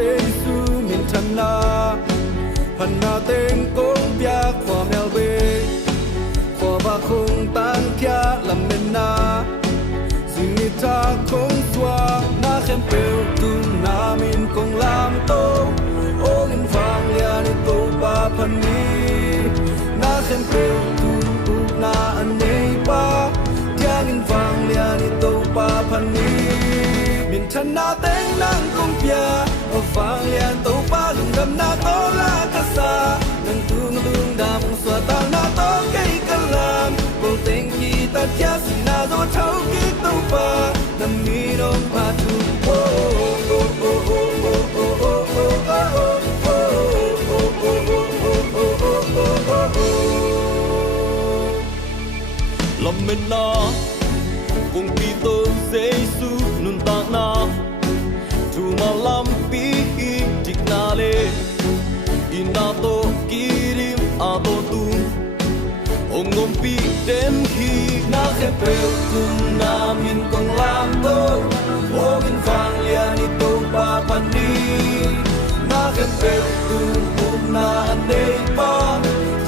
Giêsu mình thân na phần na tên công bia qua mèo bê qua ba không tan kia làm mình na dừng người ta không xóa na khem bèo tung na mình công làm tô ô nghìn vàng lia ni tô ba phần ni na khem bèo tung na anh ấy ba tia nghìn vàng lia ni tô ba phần ni mình thân na tên nang công bia vàng lia tô ba lung đam na tô la ca sa nang tung lung đam xóa tan na tô cây ca lam vô tình khi ta chia si na do thâu kí tô ba nằm mi đông ba tu lòng mình na cùng Kitô Giêsu nun ta na tu malam pi tik na le inato kirim ato tu ongom pi dem hi na khepeu tu na min kong lam to ogin vang lia ni to pa pani na khepeu tu na ane pa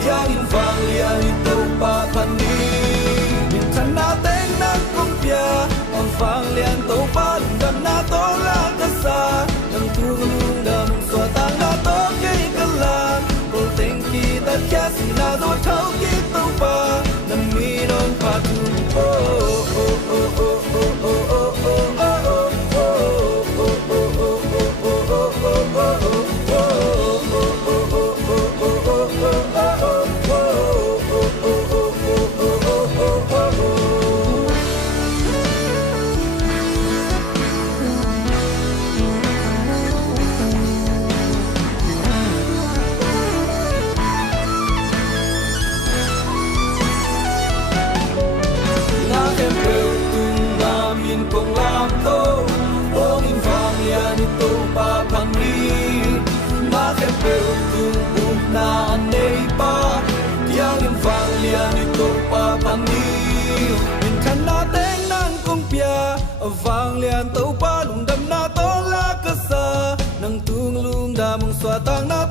tiangin vang lia ni to pa pani min chan na teng na kong pia ong vang lian to pa dam na to la ka sa nang tu lung dam so tang na to ke kalan ko teng ki ta kya si na do thau ki to pa nam mi don pa tu kong lam to ong in vang lia ni to pa phang ni ma khem peu tung na nei pa yang in vang lia ni to pa phang ni min than na teng nang kong pia vang lian to pa lung dam na to la ka sa nang tung lung da mong swa tang na